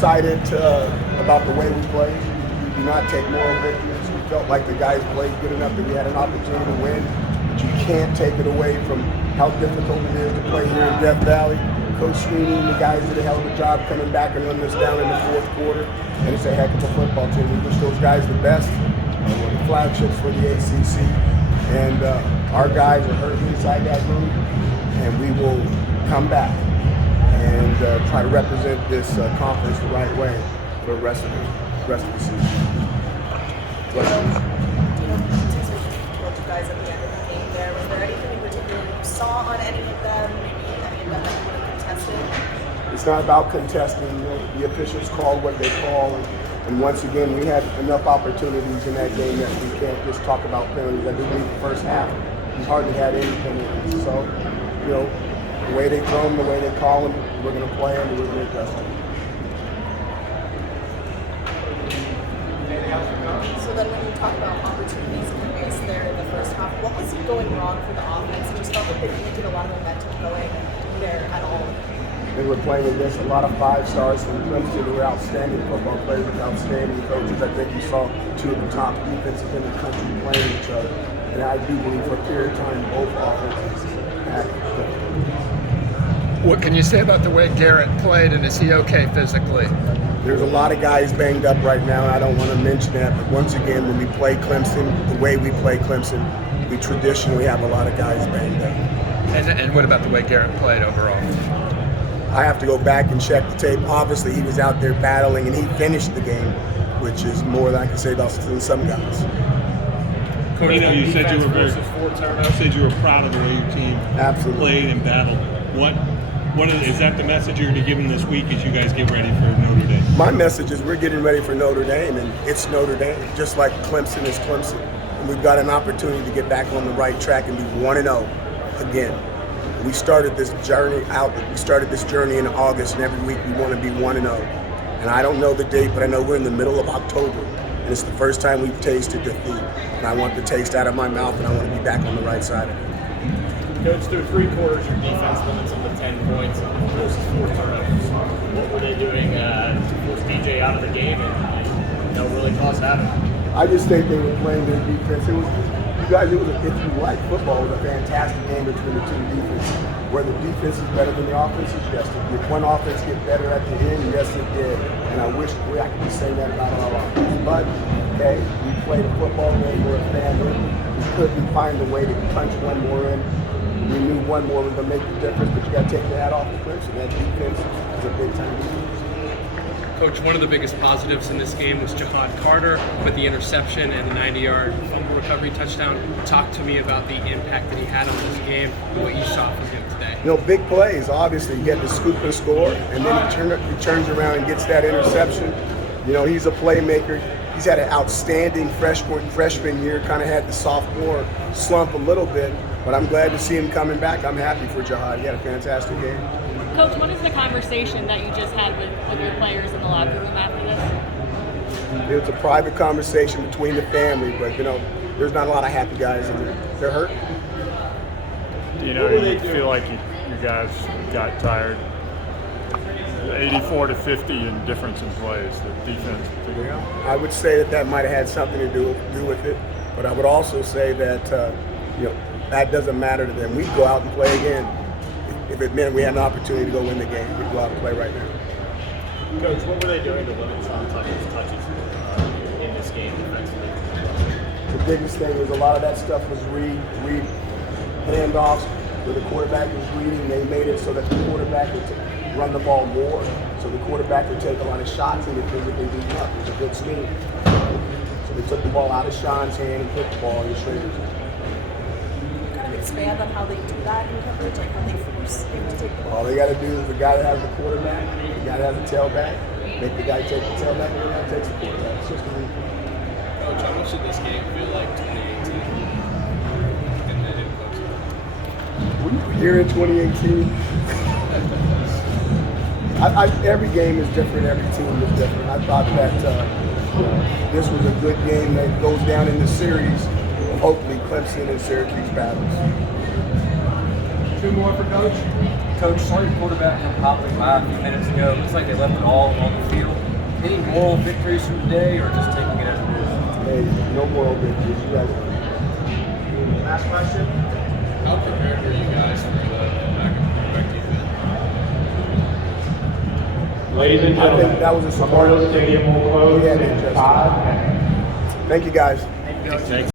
excited about the way we play. We do not take moral victories. We felt like the guys played good enough that we had an opportunity to win. But you can't take it away from how difficult it is to play here in Death Valley. Coach Sweeney and the guys did a hell of a job coming back and running us down in the fourth quarter. And it's a heck of a football team. We wish those guys the best. We're the flagships for the ACC. And our guys are hurt inside that room. And we will come back and try to represent this conference the right way for the rest of the season. Dino, since we told you guys at the end of the game there, was there anything in particular you saw on any of them, maybe any of them that you would have contested? It's not about contesting. You know, the officials call what they call, and once again, we had enough opportunities in that game that we can't just talk about penalties. I do believe the first half, we hardly had any penalties. So, you know, the way they throw them, the way they call them, we're going to play them, and we're going to adjust them. So then when you talk about opportunities missed there in the first half, what was going wrong for the offense? It just felt like they didn't get a lot of momentum going there at all. They were playing against a lot of 5 stars from Clemson who were outstanding football players with outstanding coaches. I think you saw 2 of the top defenses in the country playing each other. And I do believe for a period of time, both offenses had What can you say about the way Garrett played, and is he okay physically? There's a lot of guys banged up right now, and I don't want to mention that. But once again, when we play Clemson, the way we play Clemson, we traditionally have a lot of guys banged up. And what about the way Garrett played overall? I have to go back and check the tape. Obviously, he was out there battling, and he finished the game, which is more than I can say about some guys. Coach, you said you were proud of the way your team played and battled. Is that the message you're going to give them this week as you guys get ready for Notre Dame? My message is we're getting ready for Notre Dame, and it's Notre Dame, just like Clemson is Clemson. And we've got an opportunity to get back on the right track and be 1-0 again. We started this journey in August, and every week we want to be 1-0. And I don't know the date, but I know we're in the middle of October, and it's the first time we've tasted defeat. And I want the taste out of my mouth, and I want to be back on the right side of it. Coach, through 3 quarters, your defense limits them to 10 points versus 4 turnovers. What were they doing to force DJ out of the game and really cause havoc? I just think they were playing their defense. If you like football, it was a fantastic game between the 2 defenses. Where the defense is better than the offense, yes. Did one offense get better at the end? Yes, it did. And I wish I could be saying that about our offense. But, okay, we played a football game, we're a family. We couldn't find a way to punch one more in. We knew one more was going to make the difference, but you got to take the hat off the Clemson. That defense is a big-time defense. Coach, one of the biggest positives in this game was Jihad Carter with the interception and the 90-yard fumble recovery touchdown. Talk to me about the impact that he had on this game and what you saw from him today. You know, big plays, obviously. You get the scoop and score, and then he turns around and gets that interception. You know, he's a playmaker. He's had an outstanding freshman year, kind of had the sophomore slump a little bit, but I'm glad to see him coming back. I'm happy for Jihad. He had a fantastic game. Coach, what is the conversation that you just had with your players in the locker room after this? It was a private conversation between the family, but, you know, there's not a lot of happy guys in there. They're hurt. Do you feel like you guys got tired? 84-50 in difference in plays, the defense. Yeah, I would say that might have had something to do with it, but I would also say that that doesn't matter to them. We go out and play again. If it meant we had an opportunity to go win the game, we'd go out and play right now. Coach, what were they doing to limit Sean Tucker's touches in this game defensively? The biggest thing is a lot of that stuff was read handoffs where the quarterback was reading. They made it so that the quarterback would run the ball more, so the quarterback would take a lot of shots and get physically beaten up. It was a good scheme. So they took the ball out of Sean's hand and put the ball in the Schrader's hand. Kind of expand on how they do that in coverage, like how they force him to take the ball. All they got to do is the guy that has the quarterback, the guy that has the tailback, make the guy take the tailback, and the guy takes the quarterback. It's just a read. Coach, how much did this game feel like 2018? And then in Clemson? Here in 2018, every game is different, every team is different. I thought that this was a good game that goes down in the series. Hopefully Clemson and Syracuse battles. 2 more for Coach. Coach, saw your quarterback come hobbling by a few minutes ago. Looks like they left it all on the field. Any moral victories from today, or just taking it as it is? Hey, no moral victories. You guys. Last question. How prepared were you guys for the back defense? Ladies and I gentlemen, think that was a Memorial Stadium will close Yeah, in just- 5 minutes. Thank you, guys. Thanks.